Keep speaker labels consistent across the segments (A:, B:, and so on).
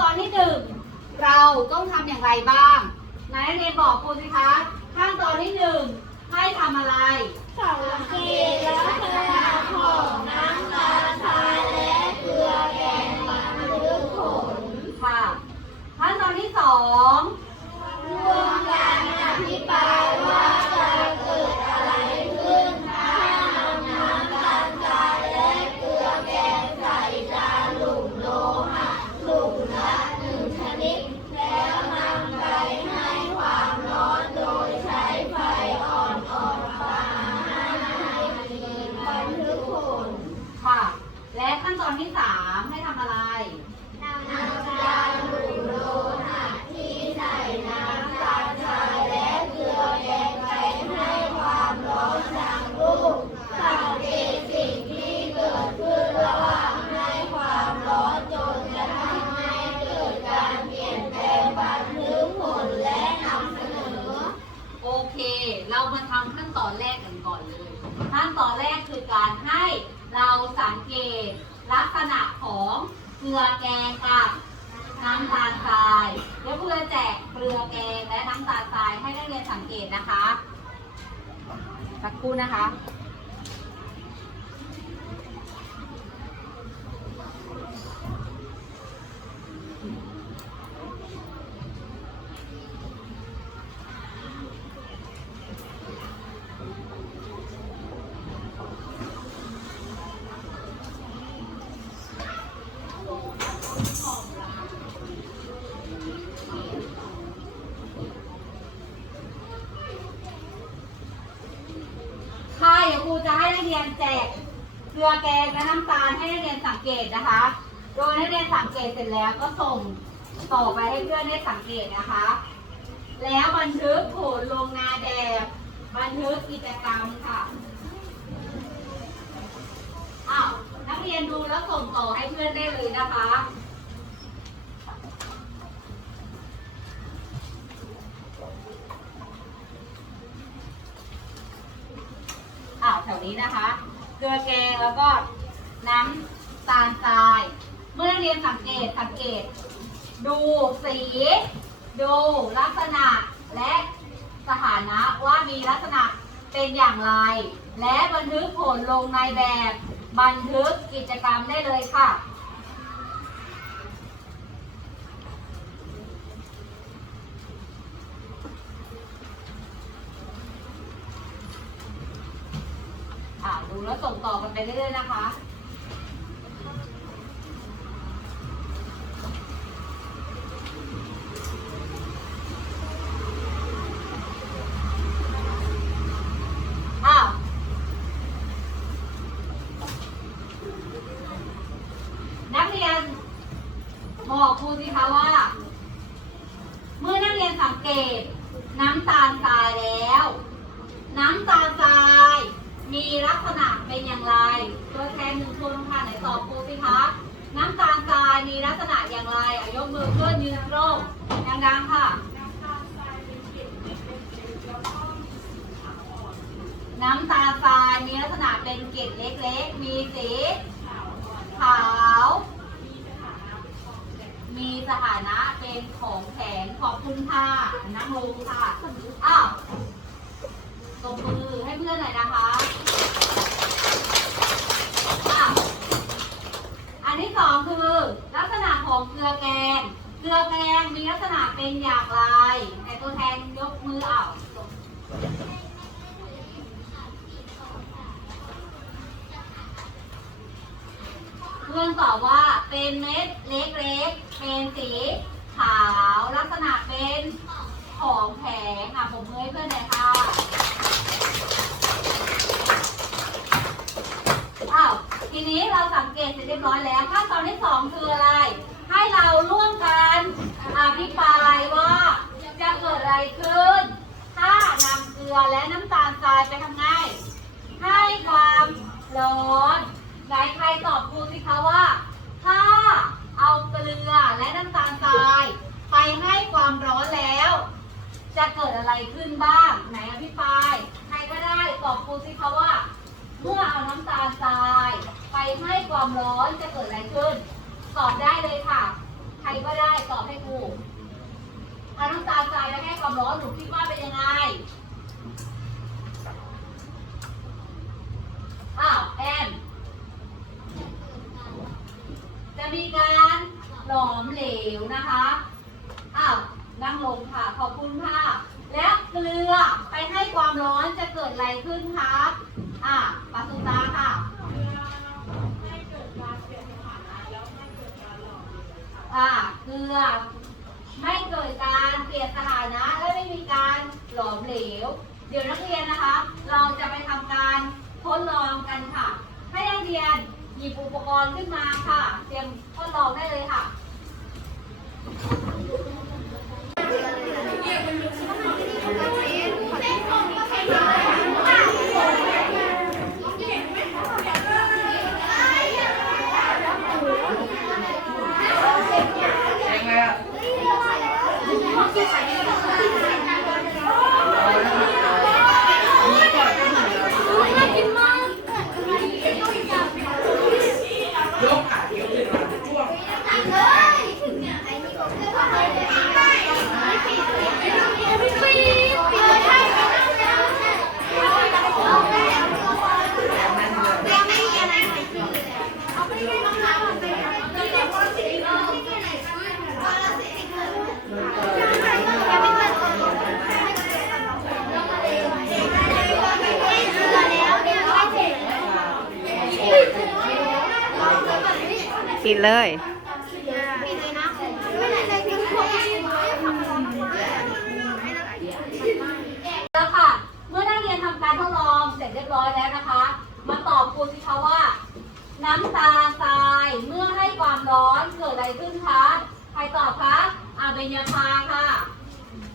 A: ตอนที่หนึ่งเราต้องทำอย่างไรบ้างนนักเรียนบอกครูสิคะขั้นตอนที่หนึ่งให้ทำอะไร
B: สังเกตลักษณะของน้ำตาลทรายและเกลือแกงบันทึกผล
A: ค่ะขั้นตอนที่สอง
B: รวมการอธิบายำ
A: ขั้นตอน
B: แรกกันก่อ
A: นเลย ขั้นตอนแรกคือการให้เราสังเกตลักษณะของเกลือแกงกับน้ำตาลทรายเดี๋ยวเพื่อแจกเกลือแกงและน้ำตาลทรายให้นักเรียนสังเกตนะคะ สักครู่นะคะค่ะ ลือแกงและน้ำตาลให้นักเรียนสังเกตนะคะ โดยนักเรียนสังเกตเสร็จแล้วก็ส่งต่อไปให้เพื่อนได้สังเกตนะคะ แล้วบันทึกผลลงนาแดบบันทึกกิจกรรมค่ะอ้าวนักเรียนดูแล้วส่งต่อให้เพื่อนได้เลยนะคะอ่าแถวนี้นะคะ เกลือแกงแล้วก็น้ำตาลทราย เมื่อนักเรียนสังเกตสังเกต ดูสี ดูลักษณะและสถานะว่ามีลักษณะเป็นอย่างไร และบันทึกผลลงในแบบบันทึกกิจกรรมได้เลยค่ะ อ่า ดูแล้วส่งต่อกันไปเรื่อยๆนะคะ อ้าว นักเรียนบอกครูสิคะว่า เมื่อนักเรียนสังเกต น้ำตาลทรายแล้ว น้ำตาลทราย มีลักษณะเป็นอย่างไร ตัวแทนหนึ่งคนค่ะไหนตอบครูสิคะน้ำตาลทรายมีลักษณะอย่างไรอะยกมือขึ้นยืนตรงดังๆค่ะ น้ำตาลทรายมีลักษณะเป็นเกล็ดเล็กๆ มีสีขาว มีสถานะเป็นของแข็งขอบคุณค่ะนั่งลงค่ะอ้าว ตบมือให้เพื่อนหน่อยนะคะอ้าวอันที่สองคือลักษณะของเกลือแกง เกลือแกงมีลักษณะเป็นอย่างไรในตัวแทนยกมืออ้าวเพื่อนตอบว่าเป็นเม็ดเล็กๆ เป็นสีขาวลักษณะเป็นของแข็งอะผมเพื่อให้เพื่อนน่อยค่ะอ้าว ทีนี้เราสังเกตเสร็จเรียบร้อยแล้วขั้นตอนที่สองคืออะไร ให้เราร่วมกันอภิปรายว่าจะเกิดอะไรขึ้น ถ้านำเกลือและน้ำตาลทรายไปทำไงให้ความร้อนไหนใครตอบครูสิคะว่า ถ้าเอาเกลือและน้ำตาลทราย ไปให้ความร้อนแล้ว จะเกิดอะไรขึ้นบ้าง ไหนอภิปราย ใครก็ได้ตอบครูสิคะว่า เมื่อเอาน้ำตาลทราย ไปให้ความร้อนจะเกิดอะไรขึ้น ตอบได้เลยค่ะ ใครก็ได้ตอบให้ครูเอาน้ำตาลทรายไปให้ความร้อนหนูคิดว่าเป็นยังไงอ้าวแอนจะมีการหลอมเหลวนะคะอ้าวนั่งลงค่ะขอบคุณค่ะแล้วเกลือไปให้ความร้อนจะเกิดอะไรขึ้นครับอะ ปาสุตาค่ะอ่าเกลือไม่เกิดการเปลี่ยนสถานะ และไม่มีการหลอมเหลว เดี๋ยวนักเรียนนะคะ เราจะไปทำการทดลองกันค่ะ ให้นักเรียนหยิบอุปกรณ์ขึ้นมาค่ะ เตรียมทดลองได้เลยค่ะ
C: ปิดเลย
A: แล้วค่ะ เมื่อนักเรียนทำการทดลองเสร็จเรียบร้อยแล้วนะคะ มาตอบครูสิคะว่า น้ำตาลทรายเมื่อให้ความร้อนเกิดอะไรขึ้นคะ ใครตอบคะอาเบญญาภาค่ะ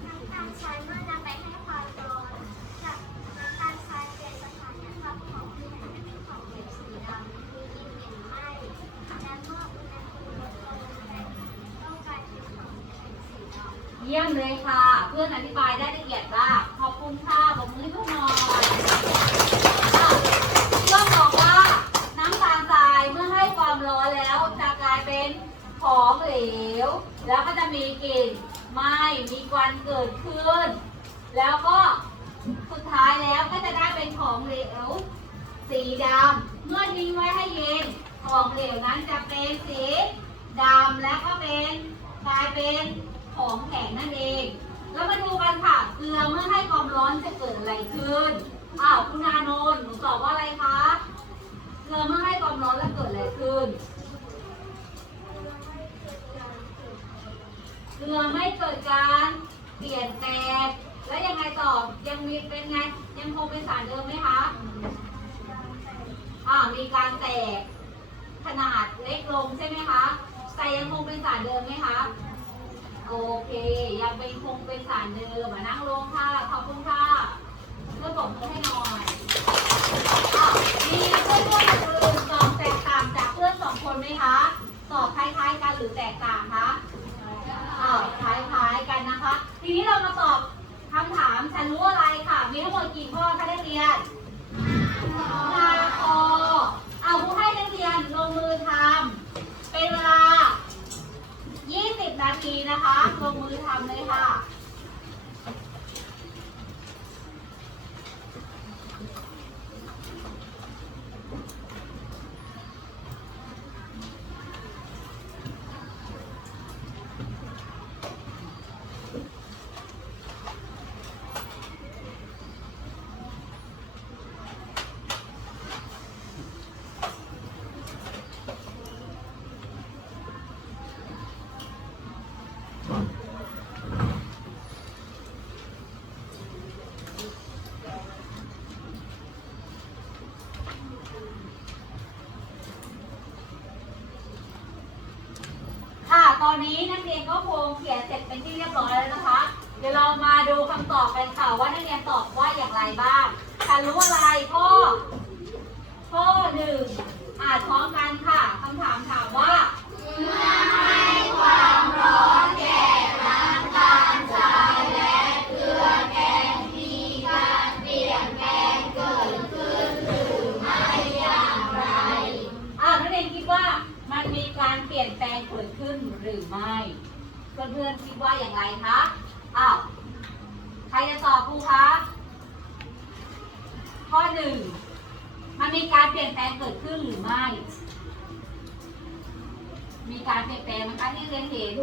B: น้ำตาลทรายเมื่อนำไปให้ความร้อนจากน้ำตาลทรายเปลี่ยนสถานะความของที่ไหนเป็นของเหลวสีดำมีกลิ่นเหม็นไหม้และเมื่ออุณหภูมิลดลงต้องกลายเป็นของเหลวสีดำ
A: เยี่ยมเลยค่ะ เพื่อนอธิ บายได้ละเอียดมากขอบคุณค่ะบอกมือให้เพื่นหน่อยอะเพื่อนบอกว่าน้ำตาลทรายเมื่อให้ความร้อนแล้วจะกลายเป็นของเหลว แล้วก็จะมีกลิ่นไหม้มีควันเกิดขึ้น แล้วก็สุดท้ายท้ายแล้วก็จะได้เป็นของเหลว สีดำเมื่อทิ้งไว้ให้เย็นของเหลวนั้นจะเป็นสีดำและก็เป็นกลายเป็นของแข็งนั่นเอง แล้วมาดูกันค่ะ เกลือเมื่อให้ความร้อนจะเกิดอะไรขึ้นอ้าวคุณอานนท์หนูตอบว่าอะไรคะ เกลือเมื่อให้ความร้อนแล้วเกิดอะไรขึ้น เกลือไม่เกิดการเปลี่ยนแปลง แล้วยังไงต่อ ยังมีเป็นไง ยังคงเป็นสารเดิมไหมคะ อ่า มีการแตกขนาดเล็กลงใช่ไหมคะ แต่ยังคงเป็นสารเดิมไหมคะ โอเค ยังเป็นคงเป็นสารเดิมอะนั่งลงค่ะ ขอบคุณค่ะเพื่อนบอกมือให้หน่อยอ้าวมีเพื่อนเพื่อนคนอื่นตอบแตกต่างจากเพื่อ นไหมคะตอบคล้ายๆกันหรือแตกต่างคะอ้าวคล้ายๆกันนะคะ ทีนี้เรามาตอบคำถามฉันรู้อะไรค่ะ มีทั้งหมดกี่ข้อคะนักเรียนห้าข้อเอาผู้ให้นักเรียนลงมือทำเป็นเวลา 20 นาทีนะคะ ลงมือทำเลยค่ะ ตอนนี้นักเรียนก็คงเขียนเสร็จเป็นที่เรียบร้อยแล้วนะคะ เดี๋ยวเรามาดูคำตอบกัน ค่ะว่านักเรียนตอบว่าอย่างไรบ้างฉันรู้อะไรข้อ ข้อหนึ่งอ่านพร้อมกันค่ะคำถามถามว่าอ่านักเรียนคิดว่ามันมีการเปลี่ยนแปลงเกิดขึ้นหรือไม่ เพื่อนๆคิดว่าอย่างไรคะ อ้าว รจะตอบครูคะ ข้อหนึ่ง มันมีการเปลี่ยนแปลงเกิดขึ้นหรือไม่ มีการเปลี่ยนแปลงไหมคะที่เรียนเห็น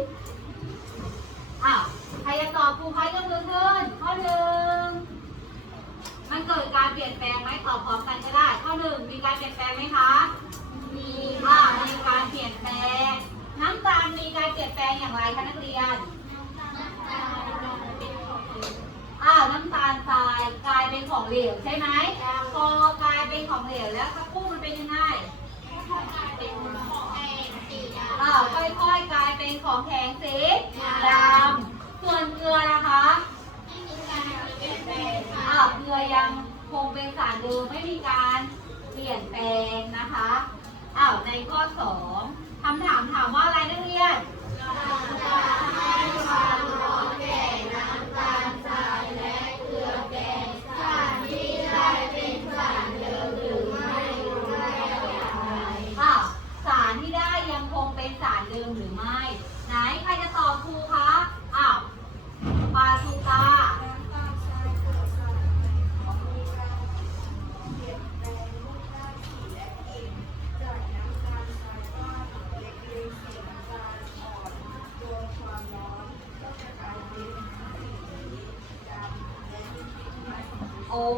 A: อ้าว ใครจะตอบครูคะยกมือขึ้น ข้อหนึ่ง มันเกิดการเปลี่ยนแปลงไหมตอบพร้อมกันก็ได้ ข้อหนึ่ง มีการเปลี่ยนแปลงไหมคะ มีค่ะ มีการเปลี่ยนแปลง น้ำตาลมีการเปลี่ยนแปลงอย่างไรคะนักเรียน อ้าวน้ำตาลทรายกลายเป็นของเหลวใช่ไหมพอกลายเป็นของเหลวแล้วสักครู่มันเป็นยังไงอ้าวค่อยๆกลายเป็นของแข็งสีดำส่วนเกลือนะคะอ้าวเกลือยังคงเป็นสารเดิมไม่มีการเปลี่ยนแปลงนะคะอ้าวในข้อสองคำถามถามว่าอะไรนักเรียน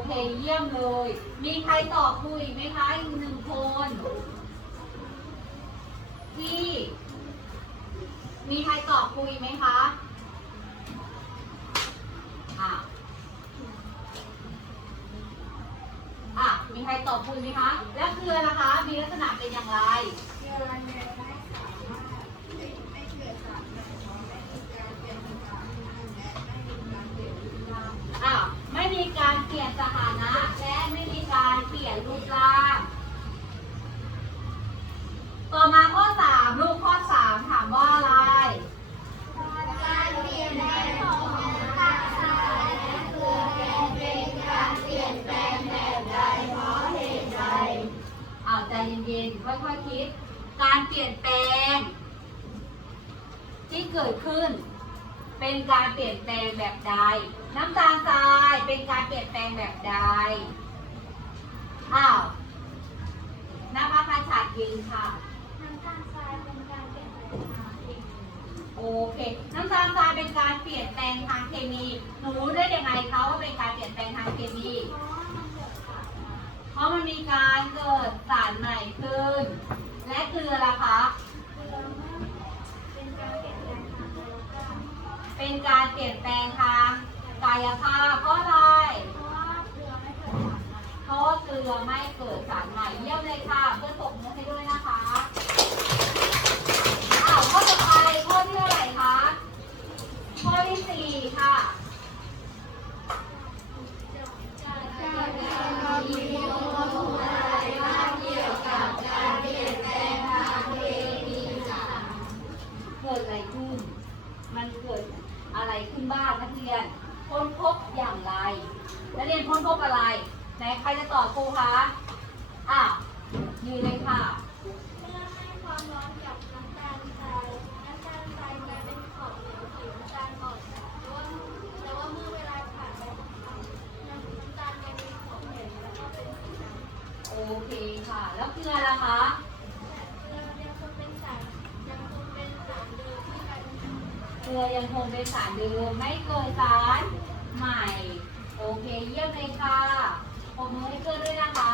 A: เคเยี่ยมเลย มีใครตอบครูอีกไหมคะอีกหนึ่งคนที่มีใครตอบครูอีกไหมคะอะอะมีใครตอบครูอีกไหมคะ แล้วเกลือนะคะ มีลักษณะเป็นอย่างไรอ้าว ไม่มีการเปลี่ยน สถานะและไม่มีการเปลี่ยนรูปร่าง ต่อมาข้อสามลูกข้อสามถามว่าอะไร
B: การเปลี่ยนแปลงของน้ำตาลทรายและเกลือแกงเป็นการเปลี่ยนแปลงแบบใดเพราะเหตุใด
A: อ้าวใจเย็นๆ ค่อยๆคิด การเปลี่ยนแปลง ที่เกิดขึ้น เป็นการเปลี่ยนแปลงแบบใด น้ำตาลทรายเป็นการเปลี่ยนแปลงแบบใด อ้าวนภาชาติยืนค่ะ
C: น้ำตาลทรายเป็นการเปลี่ยนแปลงทางเคมี
A: โอเค น้ำตาลทรายเป็นการเปลี่ยนแปลงทางเคมี หนูรู้ได้ยังไงคะว่าเป็นการเปลี่ยนแปลงทางเคมี
C: เพราะว่ามันเกิดจาก
A: เพราะมันมีการเกิดสารใหม่ขึ้น และเกลือล่ะคะ
C: กาย
A: ภาพเพราะอะไร
C: เพราะว่าเกลือไม่เกิดจากมัน
A: เพราะว่าเกลือไม่เกิดสารใหม่เยี่ยมเลยค่ะ เพื่อตกมือให้ด้วยนะคะอ้าวข้อต่อไปข้อที่เท่าไหร่คะ ข้อที่สี่ค่ะ
C: จากการมีข้อมูลอะไรบ้างเกี่ยวกับการเปลี่ยนแปลงทางเคมีค่ะ
A: เกิดอะไรขึ้น มันเกิดอะไรขึ้นบ้างนักเรียน ค้นพบอย่างไร นักเรียนค้นพบอะไร ไหนใครจะตอบครูคะอ้าวยืนเลยค่ะ
C: เมื่อให้ความร้อนกับน้ำตาลทรายน้ำตาลทรายจะเป็นขอบเหลวสีน้ำตาลอ่อนแต่ว่าแต่ว่าเมื่อเวลาผ่านไปน้ำตาลจะมีขอบแข็งแล้วก็เป็นสีดำ
A: โอเคค่ะ แล้วเกลือล่ะคะื
C: อยังคงเป็นสารเดิม
A: ไม่เกิดสารใหม่ โอเคเยี่ยมเลยค่ะผมมือให้เกินด้วยนะคะ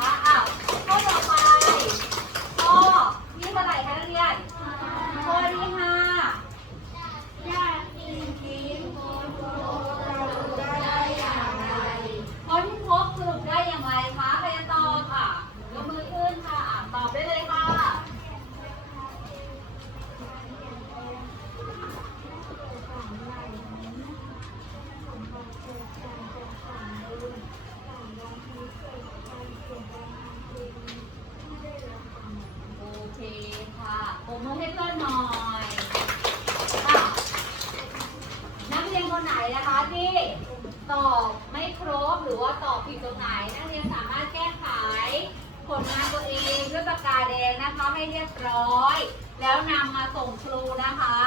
A: คค่ะปรบมือให้เพื่อนหน่อยอะนักเรียนคนไหนนะคะที่ตอบไม่ครบหรือว่าตอบผิดตรงไหน นักเรียนสามารถแก้ไขผลงานตัวเองด้วยปากกาแดงนะคะให้เรียบร้อย แล้วนำมาส่งครูนะคะ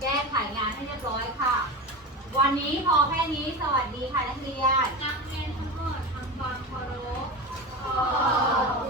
A: แก้ไขงานให้เรียบร้อยค่ะ วันนี้พอแค่นี้สวัสดีค่ะนักเรียน
C: นักเรียนทั้งหมดทำความเคารพ
A: ขอบ